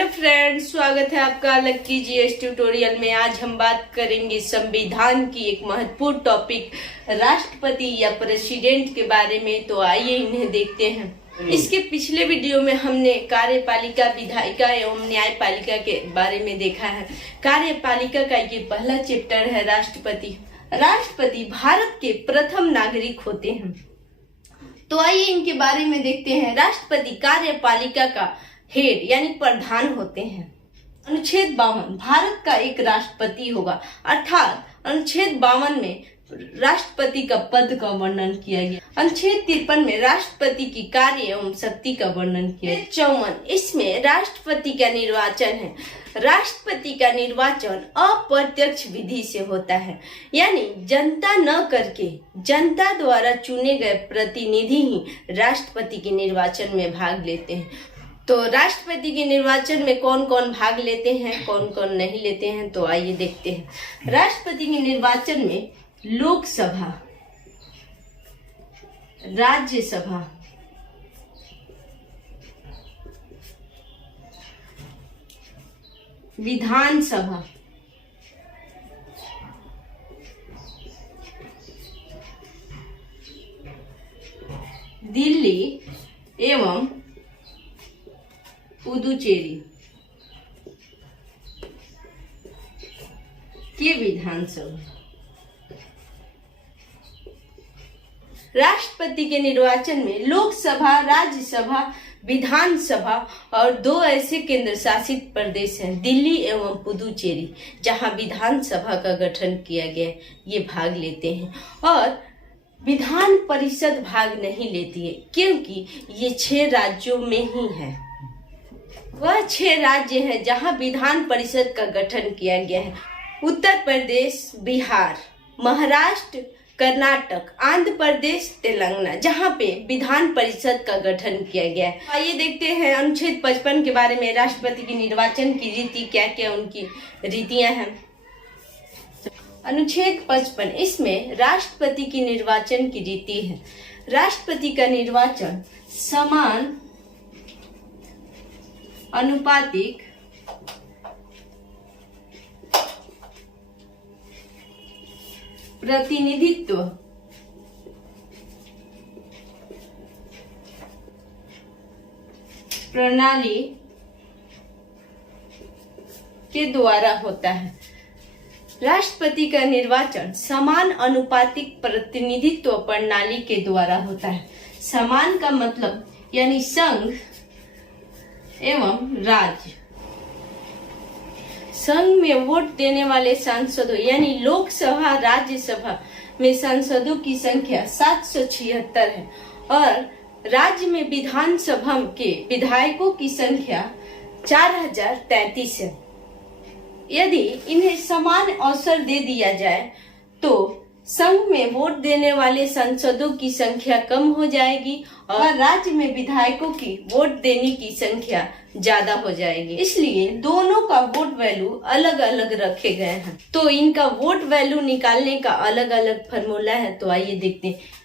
Hello friends, स्वागत है आपका लक्की जीएस ट्यूटोरियल में। आज हम बात करेंगे संविधान की एक महत्वपूर्ण टॉपिक राष्ट्रपति या प्रेसिडेंट के बारे में। तो आइए इन्हें देखते हैं। इसके पिछले वीडियो में हमने कार्यपालिका, विधायिका एवं न्यायपालिका के बारे में देखा है। कार्यपालिका का ये पहला चैप्टर है राष्ट्रपति। राष्ट्रपति भारत के प्रथम नागरिक होते हैं। तो आइए इनके बारे में देखते हैं। राष्ट्रपति कार्यपालिका का हेड यानी प्रधान होते हैं। अनुच्छेद 52 भारत का एक राष्ट्रपति होगा, अर्थात अनुच्छेद 52 में राष्ट्रपति का पद का वर्णन किया गया। अनुच्छेद 53 में राष्ट्रपति की कार्य एवं शक्ति का वर्णन किया गया। 54 इसमें राष्ट्रपति का निर्वाचन है। राष्ट्रपति का निर्वाचन अप्रत्यक्ष विधि से होता है, यानी जनता न करके जनता द्वारा चुने गए प्रतिनिधि ही राष्ट्रपति के निर्वाचन में भाग लेते हैं। तो राष्ट्रपति के निर्वाचन में कौन कौन भाग लेते हैं, कौन कौन नहीं लेते हैं, तो आइए देखते हैं। राष्ट्रपति के निर्वाचन में लोकसभा, राज्यसभा, विधानसभा, दिल्ली एवं पुदुचेरी के विधानसभा। राष्ट्रपति के निर्वाचन में लोकसभा, राज्यसभा, विधानसभा और दो ऐसे केंद्र शासित प्रदेश हैं, दिल्ली एवं पुदुचेरी, जहां विधानसभा का गठन किया गया, ये भाग लेते हैं। और विधान परिषद भाग नहीं लेती है, क्योंकि ये 6 राज्यों में ही है। वह 6 राज्य हैं जहां विधान परिषद का गठन किया गया है। उत्तर प्रदेश, बिहार, महाराष्ट्र, कर्नाटक, आंध्र प्रदेश, तेलंगाना, जहां पे विधान परिषद का गठन किया गया है। आइए देखते हैं अनुच्छेद 55 के बारे में। राष्ट्रपति की निर्वाचन की रीति, क्या क्या उनकी रीतियां हैं। अनुच्छेद 55 इसमें राष्ट्रपति की निर्वाचन की रीति है। राष्ट्रपति का निर्वाचन समान अनुपातिक प्रतिनिधित्व प्रणाली के द्वारा होता है। राष्ट्रपति का निर्वाचन समान अनुपातिक प्रतिनिधित्व प्रणाली के द्वारा होता है। समान का मतलब यानी संघ एवं राज्य। संघ में वोट देने वाले सांसदों यानी लोकसभा, राज्यसभा में सांसदों की संख्या 776 है और राज्य में विधानसभा के विधायकों की संख्या 4033 है। यदि इन्हें समान अवसर दे दिया जाए तो संघ में वोट देने वाले सांसदों की संख्या कम हो जाएगी और राज्य में विधायकों की वोट देने की संख्या ज्यादा हो जाएगी। इसलिए दोनों का वोट वैल्यू अलग अलग रखे गए हैं। तो इनका वोट वैल्यू निकालने का अलग अलग फॉर्मूला है। तो आइए देखते हैं।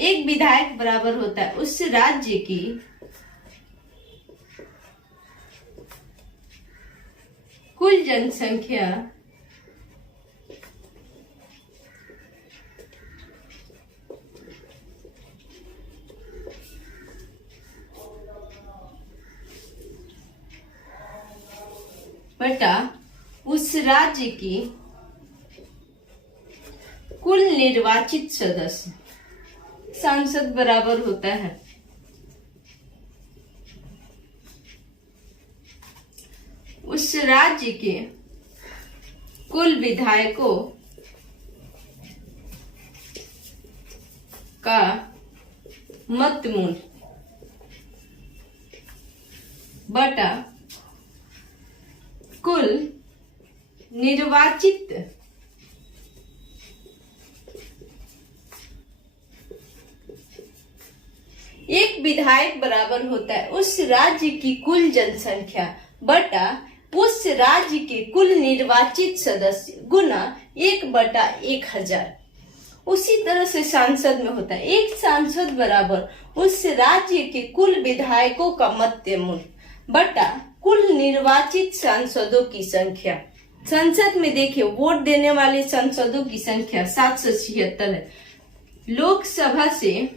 एक विधायक बराबर होता है उस राज्य की कुल जनसंख्या बटा उस राज्य की कुल निर्वाचित सदस्य। सांसद बराबर होता है उस राज्य के कुल विधायकों का मत मूल्य बटा कुल निर्वाचित एक विधायक बराबर होता है उस राज्य की कुल जनसंख्या बटा उस राज्य के कुल निर्वाचित सदस्य गुना 1/1000। उसी तरह से सांसद में होता है, एक सांसद बराबर उस राज्य के कुल विधायकों का मत मूल बटा कुल निर्वाचित सांसदों की संख्या। संसद में देखिए वोट देने वाले सांसदों की संख्या 776 है। लोकसभा से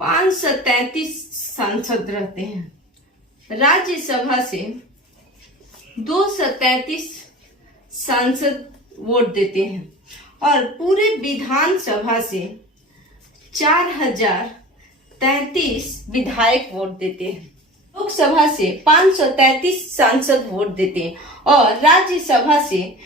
533 सांसद रहते हैं, राज्यसभा से 233 सांसद वोट देते हैं और पूरे विधानसभा से 4033 विधायक वोट देते हैं। लोकसभा से 533 सांसद वोट देते हैं और राज्यसभा से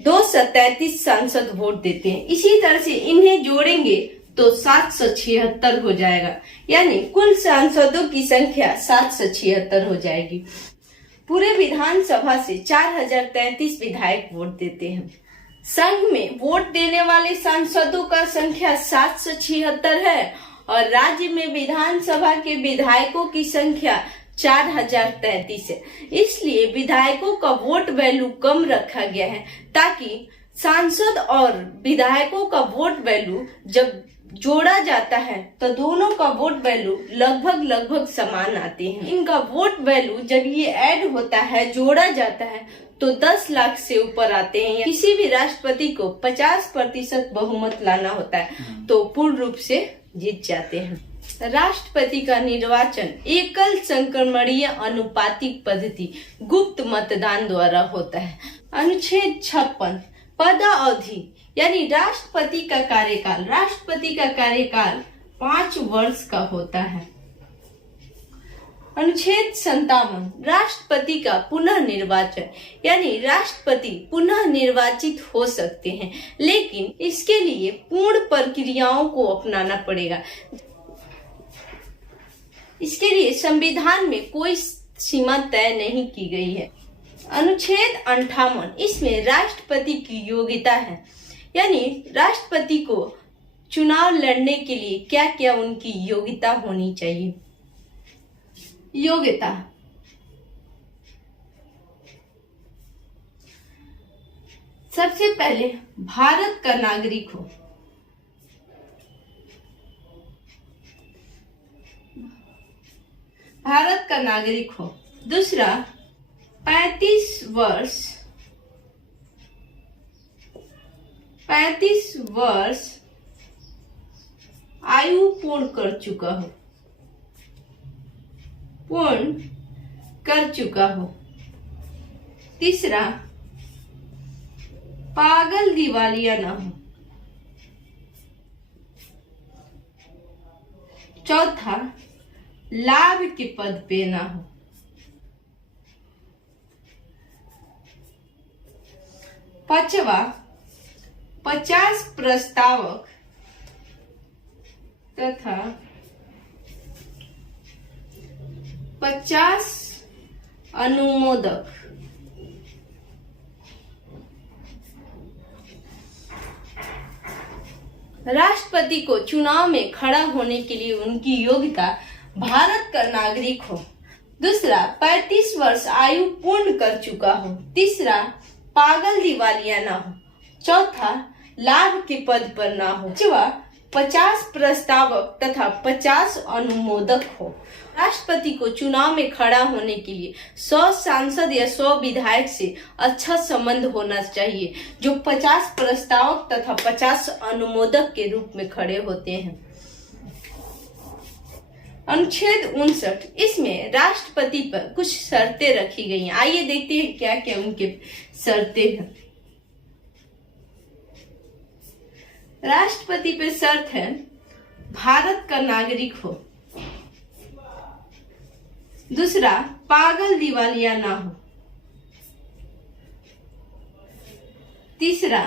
233 सांसद वोट देते हैं। इसी तरह से इन्हें जोड़ेंगे तो 776 हो जाएगा, यानी कुल सांसदों की संख्या 776 हो जाएगी। पूरे विधानसभा से 4033 विधायक वोट देते हैं। संघ में वोट देने वाले सांसदों का संख्या 776 है और राज्य में विधानसभा के विधायकों की संख्या 4033 है। इसलिए विधायकों का वोट वैल्यू कम रखा गया है ताकि सांसद और विधायकों का वोट वैल्यू जब जोड़ा जाता है तो दोनों का वोट वैल्यू लगभग समान आते हैं। इनका वोट वैल्यू जब ये ऐड होता है, जोड़ा जाता है, तो 10 लाख से ऊपर आते हैं। किसी भी राष्ट्रपति को 50% बहुमत लाना होता है तो पूर्ण रूप से जीत जाते हैं। राष्ट्रपति का निर्वाचन एकल संक्रमणीय अनुपातिक पद्धति गुप्त मतदान द्वारा होता है। अनुच्छेद 56 पदावधि यानी राष्ट्रपति का कार्यकाल 5 वर्ष का होता है। अनुच्छेद 57 राष्ट्रपति का पुनः निर्वाचन यानी राष्ट्रपति पुनः निर्वाचित हो सकते हैं, लेकिन इसके लिए पूर्ण प्रक्रियाओं को अपनाना पड़ेगा। इसके लिए संविधान में कोई सीमा तय नहीं की गई है। अनुच्छेद 58 इसमें राष्ट्रपति की योग्यता है, यानी राष्ट्रपति को चुनाव लड़ने के लिए क्या क्या उनकी योग्यता होनी चाहिए। योग्यता सबसे पहले भारत का नागरिक हो, दूसरा 35 वर्ष आयु पूर्ण कर चुका हो। तीसरा पागल दिवालिया ना हो। चौथा लाभ के पद पे ना हो। पांचवा 50 प्रस्तावक तथा 50 अनुमोदक राष्ट्रपति को चुनाव में खड़ा होने के लिए उनकी योग्यता भारत का नागरिक हो। दूसरा 35 वर्ष आयु पूर्ण कर चुका हो। तीसरा पागल दिवालिया ना हो। चौथा लाभ के पद पर ना हो। पांचवा 50 प्रस्तावक तथा 50 अनुमोदक हो। राष्ट्रपति को चुनाव में खड़ा होने के लिए 100 सांसद या 100 विधायक से अच्छा संबंध होना चाहिए, जो 50 प्रस्तावक तथा 50 अनुमोदक के रूप में खड़े होते हैं। अनुच्छेद 59 इसमें राष्ट्रपति पर कुछ शर्तें रखी गई हैं। आइए देखते हैं क्या क्या उनके शर्तें हैं। राष्ट्रपति पे शर्त है भारत का नागरिक हो। दूसरा पागल दिवालिया ना हो। तीसरा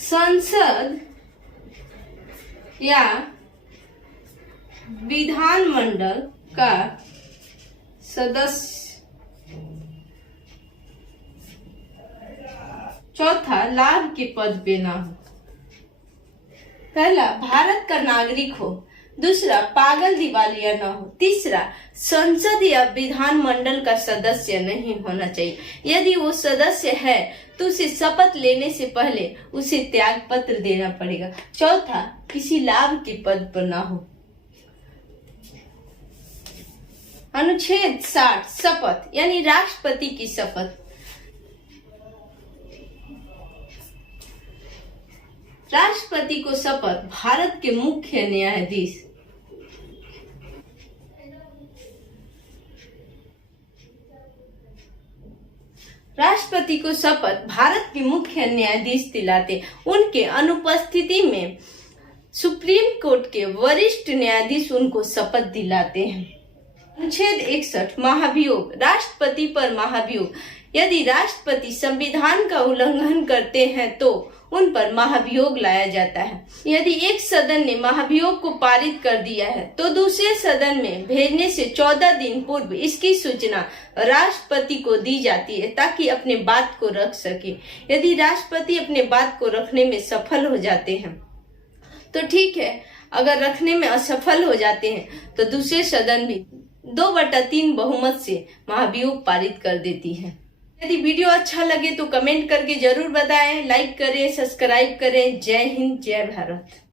संसद या विधानमंडल का सदस्य। चौथा लाभ के पद पे ना हो। पहला भारत का नागरिक हो। दूसरा, पागल दिवालिया न हो। तीसरा, संसद या विधानमंडल का सदस्य नहीं होना चाहिए। यदि वो सदस्य है तो उसे शपथ लेने से पहले उसे त्याग पत्र देना पड़ेगा। चौथा, किसी लाभ के पद पर ना हो। अनुच्छेद 60 शपथ यानी राष्ट्रपति की शपथ। राष्ट्रपति को शपथ भारत के मुख्य न्यायाधीश राष्ट्रपति को शपथ भारत के मुख्य न्यायाधीश दिलाते। उनके अनुपस्थिति में सुप्रीम कोर्ट के वरिष्ठ न्यायाधीश उनको शपथ दिलाते हैं। अनुच्छेद 61 महाभियोग राष्ट्रपति पर महाभियोग। यदि राष्ट्रपति संविधान का उल्लंघन करते हैं तो उन पर महाभियोग लाया जाता है। यदि एक सदन ने महाभियोग को पारित कर दिया है तो दूसरे सदन में भेजने से 14 दिन पूर्व इसकी सूचना राष्ट्रपति को दी जाती है ताकि अपने बात को रख सके। यदि राष्ट्रपति अपने बात को रखने में सफल हो जाते हैं तो ठीक है, अगर रखने में असफल हो जाते हैं तो दूसरे सदन भी 2/3 बहुमत से महाभियोग पारित कर देती है। यदि वीडियो अच्छा लगे तो कमेंट करके जरूर बताएं, लाइक करें, सब्सक्राइब करें। जय हिंद, जय भारत।